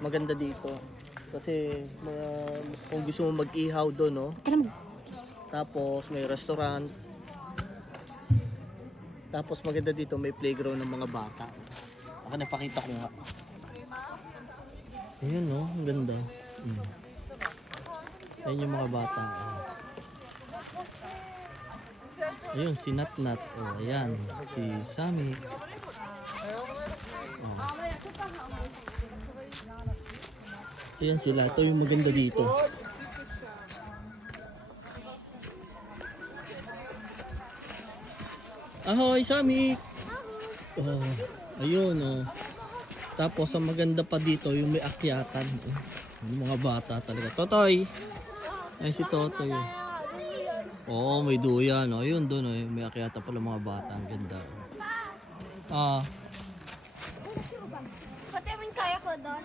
maganda dito. Kasi kung gusto mo mag-ihaw doon, no? Tapos may restaurant. Tapos maganda dito, may playground ng mga bata. Ako napakita ko nga. Ayun, no? Ang ganda. Ayun yung mga bata. Ayun, si Natnat. Oh, ayan. Si Sami. Oh. Ayan sila. Ito yung maganda dito. Ahoy, Sami! Oh, ayun, oh. Tapos, ang maganda pa dito, yung may akyatan. Oh, yung mga bata talaga. Totoy! Ayun si Totoy. Oo, may duyan. Oh, ayun doon. Oh. May akyatan pala mga bata. Ang ganda. Ah. Pati yung kaya ko doon.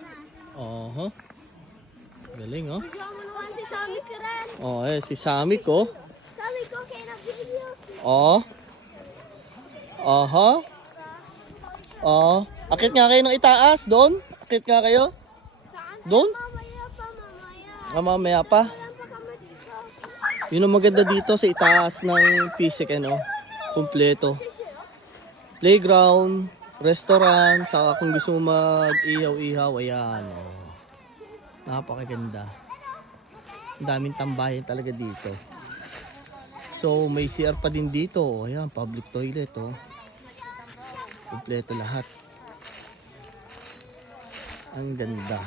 Oh, galing, oh. Bigyan mo naman si Sammy ko rin. Oh, si Sami ko. Sammy ko kaya na video. Oh. Aha. Oh. Akit nga kayo ng itaas doon. Akit nga kayo. Doon? Mamaya pa, mamaya. Mamaya pa. Wala pa kami dito. Yun ang maganda dito sa itaas ng Pisik, ano. Kompleto. Playground, restaurant, saka kung gusto mo mag-ihaw-ihaw, ayan. Oh. Napakaganda. Ang daming tambayan talaga dito. So, may CR pa din dito. Ayan, public toilet, oh. Kompleto lahat. Ang ganda.